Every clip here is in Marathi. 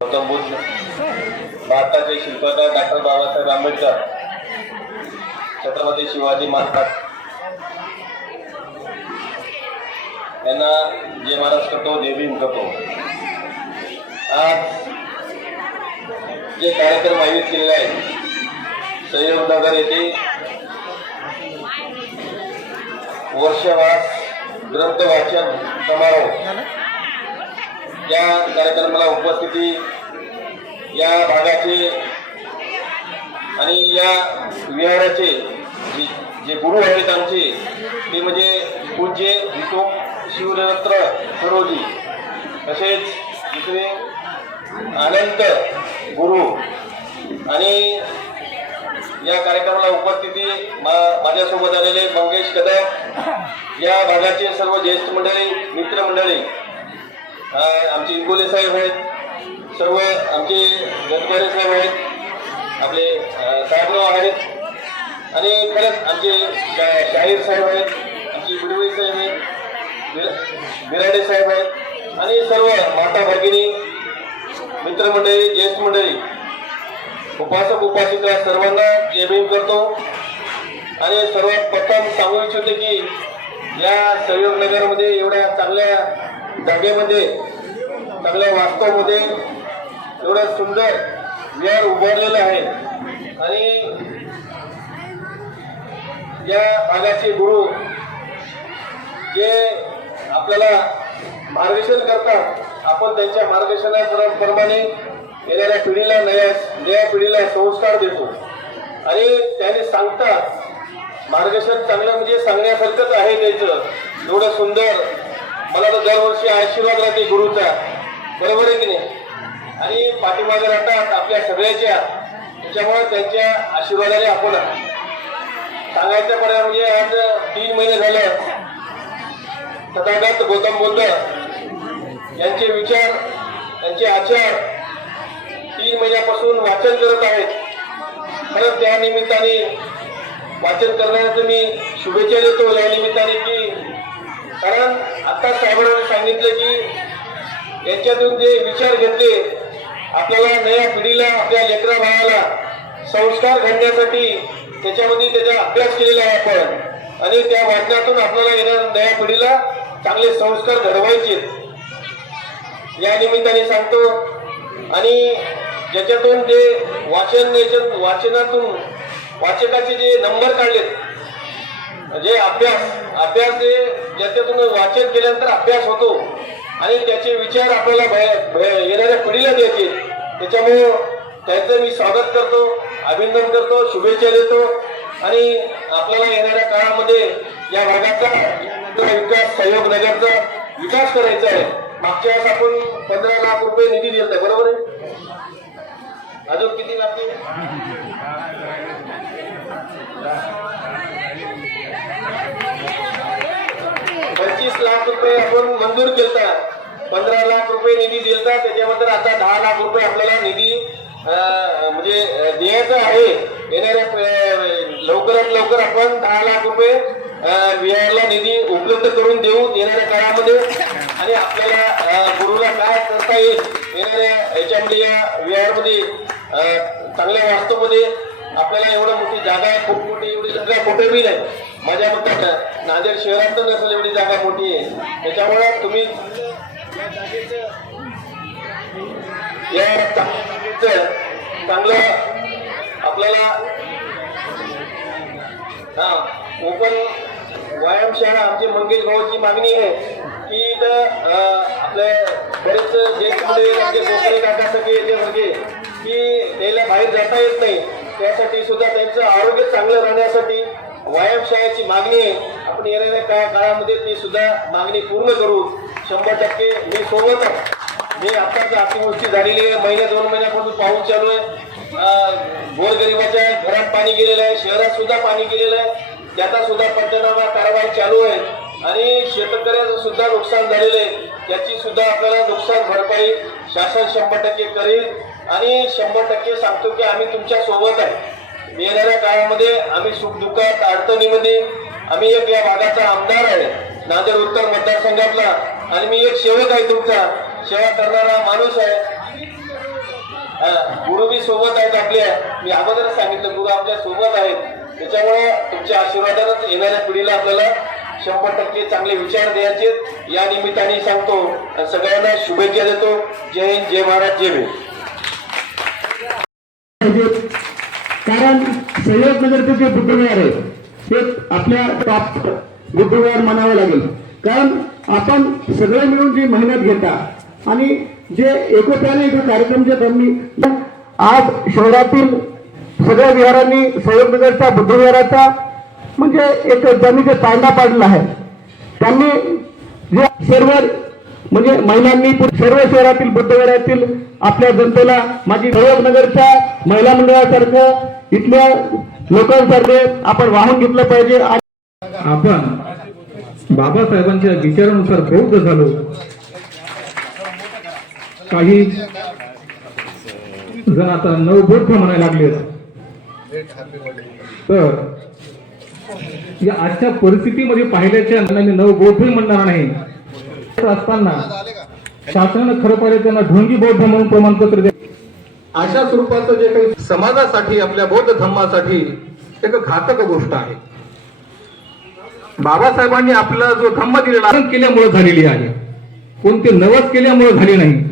गौतम बुद्ध भारताचे शिल्पकार डॉक्टर बाबासाहेब आंबेडकर छत्रपती शिवाजी महाराज. यांना जे महाराज करतो देवी करतो. आज जे कार्यक्रम आयोजित केलेले आहेत सहयोग नगर येथे वर्षवास ग्रंथ वाचन समारोह या कार्यक्रमाला उपस्थिती या भागाचे आणि या विहाराचे जे जे गुरु आहेत आमचे ते म्हणजे पूज्य विष्णू शिवरत्र सरोजी तसेच दुसरे आनंद गुरु. आणि या कार्यक्रमाला उपस्थिती मा- माझ्यासोबत आलेले मंगेश कदम या भागाचे सर्व ज्येष्ठ मंडळी मित्रमंडळी आमचे इंगोले साहेब आहेत. सर्व आमचे गणकारे साहेब आहेत. आपले साहेबराव आहेत. आणि खरंच आमचे शाहीर साहेब आहेत. आमचे बिडवई साहेब आहेत. बिराडे साहेब आहेत. आणि सर्व माता भगिनी मित्रमंडळी ज्येष्ठ मंडळी. उपासक उपासिका सर्वांना जय भीम करतो. आणि सर्वात प्रथम सांगू इच्छितो की या सहयोग नगरमध्ये एवढ्या चांगल्या जागेमध्ये चांगल्या वास्तवमध्ये एवढं सुंदर विहार उभारलेलं आहे. आणि या भागाचे गुरु जे आपल्याला मार्गदर्शन करतात आपण त्यांच्या मार्गदर्शनाप्रमाणे येणाऱ्या पिढीला नया नया पिढीला संस्कार देतो. आणि त्याने सांगतात मार्गदर्शन चांगलं म्हणजे सांगण्यासारखंच आहे त्याचं. एवढं सुंदर मला तर दरवर्षी आशीर्वाद राहते गुरुचा. बरोबर आहे की नाही? आणि पाठीमागे राहतात आपल्या सगळ्याच्या. त्याच्यामुळे त्यांच्या आशीर्वादाने आपण सांगायचं पर्याय म्हणजे आज तीन महिने झालं. तथागत गौतम बुद्ध यांचे विचार त्यांचे आचार तीन महिन्यापासून वाचन करत आहेत. खरंच त्या निमित्ताने वाचन करण्याचं मी शुभेच्छा देतो. या निमित्ताने की कारण आता साहेबांनी सांगितलं की यांच्यातून जे विचार घेतले आपल्याला नया पिढीला आपल्या लेकरा भावाला संस्कार घडण्यासाठी त्याच्यामध्ये त्याचा अभ्यास केलेला आहे आपण. आणि त्या वाचनातून आपल्याला येणाऱ्या नया पिढीला चांगले संस्कार घडवायचे. या निमित्ताने सांगतो. आणि ज्याच्यातून जे वाचन याच्यात वाचनातून वाचकाचे जे नंबर काढलेत म्हणजे अभ्यास अभ्यास हे ज्याच्यातून वाचन केल्यानंतर अभ्यास होतो. आणि त्याचे विचार आपल्याला भय- येणाऱ्या पिढीला द्यायचे. त्याच्यामुळं त्यांचं मी स्वागत करतो अभिनंदन करतो शुभेच्छा देतो. आणि आपल्याला येणाऱ्या काळामध्ये या भागाचा विकास सहयोग नगरचा विकास करायचा आहे. मागच्या वेळेस आपण पंधरा लाख रुपये निधी दिला आहे बरोबर आहे? अजून किती लागते लाख रुपये आपण मंजूर केलता पंधरा लाख रुपये निधी दिलता त्याच्याबद्दल आता दहा लाख रुपये आपल्याला निधी म्हणजे द्यायचा आहे. येणाऱ्या लवकरात लवकर आपण दहा लाख रुपये अं, विहारला निधी उपलब्ध करून देऊ येणाऱ्या काळामध्ये. आणि आपल्याला गुरुला काय करता येईल येणाऱ्या याच्यामध्ये या विहारमध्ये चांगल्या वास्तूमध्ये आपल्याला एवढं मोठी जागा आहे खूप मोठी एवढी जागा कुठे बी नाही. माझ्या मतात नांदेड शहरात तर नसेल एवढी जागा मोठी आहे. त्याच्यामुळं तुम्ही या चांगलं आपल्याला हा ओपन व्यायामशाळा आमची मंगेश भावाची मागणी आहे की आपले बरेच जे कोकणे काका सगळे येते की त्याला बाहेर जाता येत नाही. त्यासाठी सुद्धा त्यांचं आरोग्य चांगलं राहण्यासाठी व्यायामशाळेची मागणी आहे. आपण येणाऱ्या काय काळामध्ये ती सुद्धा मागणी पूर्ण करू. शंभर टक्के मी सोबत आहे. मी आत्ताच अतिवृष्टी झालेली आहे. महिन्या दोन महिन्यापासून पाऊस चालू आहे. अं, गोरगरिबाच्या घरात पाणी गेलेलं आहे. शहरात सुद्धा पाणी गेलेलं आहे. त्याचा सुद्धा पंचनामा कारवाई चालू आहे. आणि शेतकऱ्याचं सुद्धा नुकसान झालेलं आहे. त्याची सुद्धा आपल्याला नुकसान भरपाई शासन शंभर टक्के करेल. आणि शंभर टक्के सांगतो की आम्ही तुमच्यासोबत आहे. येणाऱ्या काळामध्ये आम्ही सुखदुःखात अडचणीमध्ये आम्ही एक या भागाचा आमदार आहे नांदेड उत्तर मतदारसंघातला. आणि मी एक सेवक आहे तुमचा. सेवा करणारा माणूस आहे. गुरु मी सोबत आहेत आपल्या मी अगोदरच सांगितलं गुरु आपल्यासोबत आहेत. त्याच्यामुळे तुमच्या आशीर्वादानंच येणाऱ्या पिढीला आपल्याला शंभर टक्के चांगले विचार द्यायचे या निमित्ताने सांगतो सगळ्यांना शुभेच्छा देतो. जय हिंद जय महाराज जय भीम पाहिजेत. कारण संयोगनगरचे जे बुद्धविहार आहे. ते आपल्या टॉप बुद्धविहार म्हणावं लागेल. कारण आपण सगळे मिळून जी मेहनत घेता आणि जे एकोप्याने जो कार्यक्रम जे त्यांनी आज शहरातील सगळ्या विहारांनी संयोगनगरच्या बुद्धविहाराचा म्हणजे एक त्यांनी जे पांडा पाडला आहे त्यांनी जे सर्व म्हणजे महिलांनी सर्व शहरातील बुद्धविहारातील आपल्या जनतेला माझी नगरच्या महिला मंडळासारखं इथल्या लोकांसारखे आपण वाहून घेतलं पाहिजे आपण बाबासाहेबांच्या विचारानुसार बौद्ध झालो. काही जण आता नवबौद्ध म्हणायला लागले तर या आजच्या परिस्थितीमध्ये पाहिल्याच्या मी नवबौद्ध म्हणणार नाही. असताना शासनानं खरं पाहिजे त्यांना ढोंगी बौद्ध म्हणून प्रमाणपत्र द्या अशा स्वरूपाचं जे काही समाजासाठी आपल्या बौद्ध धर्मासाठी एक घातक गोष्ट आहे. बाबासाहेबांनी आपला जो धम्म दिलेला केल्यामुळे झालेली आहे. कोणते नवस केल्यामुळे झाले नाही.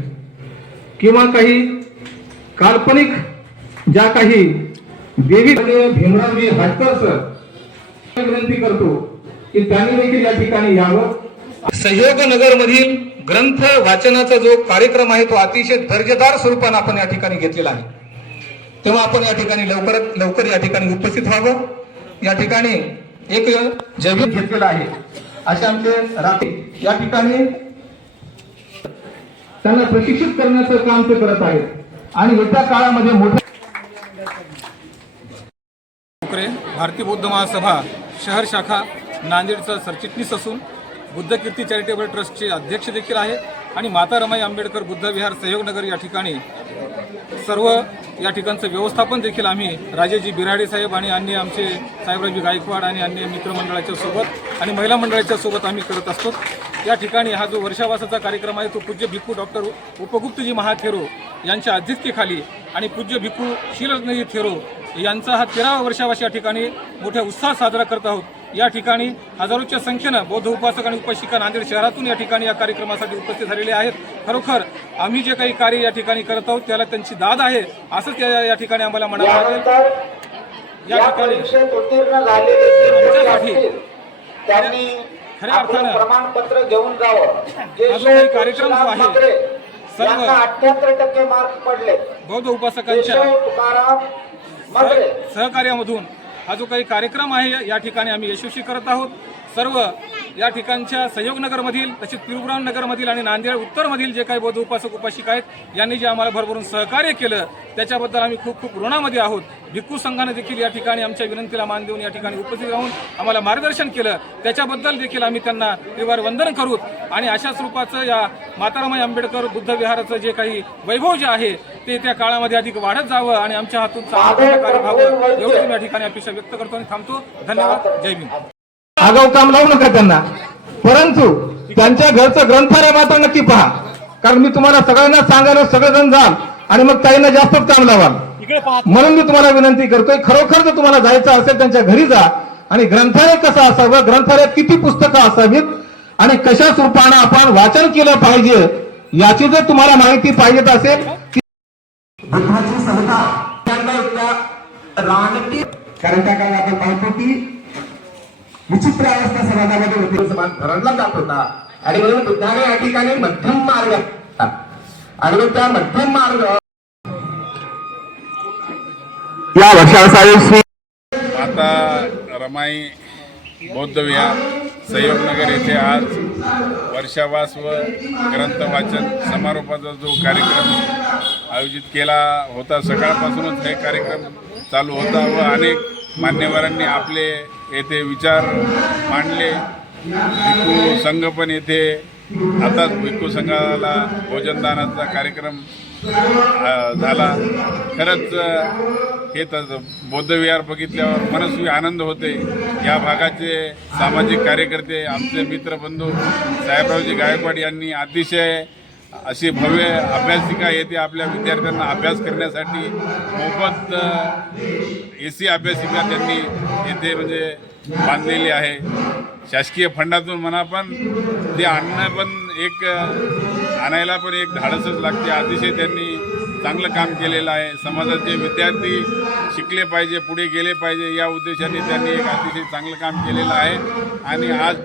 किंवा काही काल्पनिक ज्या काही देवी भीमरावजी हाटकर सर विनंती करतो की त्यांनी देखील या ठिकाणी यावं. सहयोग नगर मधील ग्रंथ वाचनाचा जो कार्यक्रम आहे तो अतिशय दर्जेदार स्वरूपाने आपण या ठिकाणी घेतलेला आहे. तेव्हा आपण या ठिकाणी लवकरात लवकर या ठिकाणी उपस्थित व्हावं. या ठिकाणी एक जैविक घेतलेला आहे. असे आमचे राहते. या ठिकाणी त्यांना प्रशिक्षित करण्याचं काम ते करत आहेत. आणि येत्या काळामध्ये मोठ्या भारतीय बौद्ध महासभा शहर शाखा नांदेडचा सरचिटणीस असून बुद्ध कीर्ती चॅरिटेबल ट्रस्टचे अध्यक्ष देखील आहे आणि माता रमाई आंबेडकर बुद्ध विहार सहयोगनगर या ठिकाणी सर्व या ठिकाणचं व्यवस्थापन देखील आम्ही राजेजी बिराडे साहेब आणि अन्य आमचे साहेबराजी गायकवाड आणि अन्य मित्रमंडळाच्या सोबत आणि महिला मंडळाच्या सोबत आम्ही करत असतो. या ठिकाणी हा जो वर्षावासाचा कार्यक्रम आहे तो पूज्य भिक्खू डॉक्टर उपगुप्तजी महाथेरो यांच्या अध्यक्षतेखाली आणि पूज्य भिक्खू शीलजी थेरो यांचा हा तेरावा वर्षावास या ठिकाणी मोठ्या उत्साहात साजरा करत आहोत. या ठिकाणी हजारोच्या संख्येनं बौद्ध उपासक आणि उपासिका नांदेड शहरातून या ठिकाणी या कार्यक्रमासाठी उपस्थित झालेले आहेत. खरोखर आम्ही जे काही कार्य या ठिकाणी करत आहोत त्याला त्यांची दाद आहे असंच या या ठिकाणी आम्हाला म्हणावं लागेल. या ठिकाणी आमच्यासाठी खऱ्या अर्थानं प्रमाणपत्र घेऊन जावं. कार्यक्रम जो आहे, सर्व अठ्याहत्तर टक्के मार्क पडले बौद्ध उपासकांच्या सहकार्यामधून हा जो काही कार्यक्रम आहे या ठिकाणी आम्ही यशस्वी करत आहोत. सर्व या ठिकाणच्या सहयोगनगरमधील तसेच पिरुग्राम नगरमधील आणि नांदेड उत्तरमधील जे काही बौद्ध उपासक उपासिका आहेत यांनी जे आम्हाला भरभरून सहकार्य केलं त्याच्याबद्दल आम्ही खूप खूप ऋणामध्ये आहोत. भिक्खू संघाने देखील या ठिकाणी आमच्या विनंतीला मान देऊन या ठिकाणी उपस्थित राहून आम्हाला मार्गदर्शन केलं. त्याच्याबद्दल देखील आम्ही त्यांना त्रिवार वंदन करू. आणि अशा स्वरूपाचं या मातारामाई आंबेडकर बुद्ध विहाराचं जे काही वैभव जे आहे ते त्या काळामध्ये अधिक वाढत जावं आणि आमच्या हातून चांगलं कार्य व्हावं एवढी मी या ठिकाणी अपेक्षा व्यक्त करतो आणि थांबतो. धन्यवाद. जय भीम. आगाऊ काम लावू नका त्यांना. परंतु त्यांच्या घरचं ग्रंथालय मात्र नक्की पहा. कारण मी तुम्हाला सगळ्यांना सांगायला सगळेजण जाल आणि मग काहींना जास्तच काम लावाल. म्हणून मी तुम्हाला विनंती करतोय खरोखर जर तुम्हाला जायचं असेल त्यांच्या घरी जा. आणि ग्रंथालय कसं असावं? ग्रंथालयात किती पुस्तकं असावीत? आणि कशा स्वरूपानं आपण वाचन केलं पाहिजे याची जर तुम्हाला माहिती पाहिजेत असेल कारण त्या काळी आपण पाहतो की विचित्र अवस्था समाजामध्ये होती. समाज भरणला जात होता. आणि म्हणून बुद्धाने या ठिकाणी मध्यम मार्ग आणि मग त्या मध्यम मार्ग या वर्षासाठी आता रमाई बौद्ध विहार येथे आज वर्षावास व ग्रंथ वाचन समारोपाचा जो कार्यक्रम आयोजित केला होता सकाळपासूनच हे कार्यक्रम चालू होता व अनेक मान्यवरांनी आपले येथे विचार मांडले. संघ पण येथे आताच भिक्खू संघाला भोजनदानाचा कार्यक्रम झाला. खरंच हे तर बौद्धविहार बघितल्यावर मनस्वी आनंद होते. या भागाचे सामाजिक कार्यकर्ते आमचे मित्रबंधू साहेबरावजी गायकवाड यांनी अतिशय अशी भव्य अभ्यासिका येथे आपल्या विद्यार्थ्यांना अभ्यास करण्यासाठी. मोफत ए सी अभ्यासिका त्यांनी येथे म्हणजे बांधलेली आहे. शासकीय फंडातून म्हणा पण ते आणणं पण एक आणायला पण एक धाडसच लागते. अतिशय त्यांनी चांगलं काम केलेलं आहे. समाजाचे विद्यार्थी शिकले पाहिजे पुढे गेले पाहिजे या उद्देशाने त्यांनी एक अतिशय चांगलं काम केलेलं आहे. आणि आज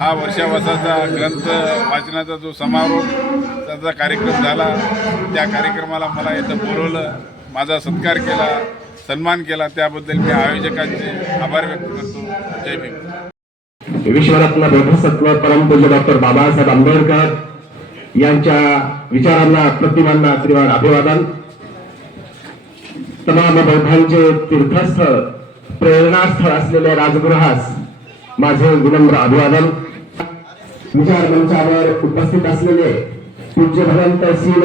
हा वर्षावासाचा ग्रंथ वाचनाचा जो समारोप त्याचा कार्यक्रम झाला त्या कार्यक्रमाला मला इथं बोलवलं माझा सत्कार केला सन्मान केला. त्याबद्दल मी आयोजकांचे आभार व्यक्त करतो. जय भीम. विश्वरत्न ब्रह्मसत्व परमपूज्य डॉक्टर बाबासाहेब आंबेडकर यांच्या विचारांना प्रतिमांना श्रीवान अभिवादन. तमाम बौद्धांचे तीर्थस्थळ प्रेरणास्थळ असलेल्या राजगृहास माझे विनम्र अभिवादन. विचार मंचावर उपस्थित असलेले पूज्य भगवंत श्री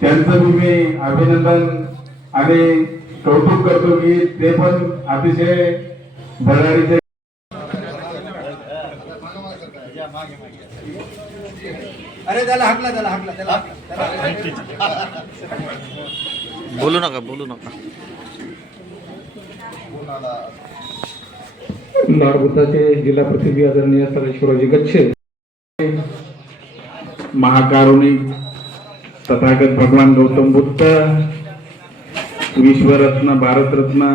त्यांचं मी अभिनंदन आणि कौतुक करतो की ते पण अतिशय भरारीचे बोलू नका बोलू नका. नागभूताचे जिल्हा प्रतिनिधी आदरणीय सदाशिवराजी गच्छे महाकारुणी तथागत भगवान गौतम बुद्ध विश्वरत्न भारतरत्न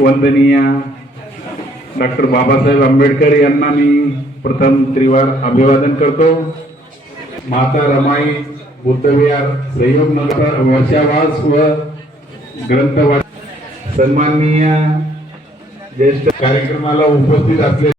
वंदनीय डॉक्टर बाबासाहेब आंबेडकर यांना मी प्रथम त्रिवार अभिवादन करतो. माता रमाई बुद्धविहार संयोग नगर वर्षावास व ग्रंथवाच सन्माननीय ज्येष्ठ कार्यक्रमाला उपस्थित असले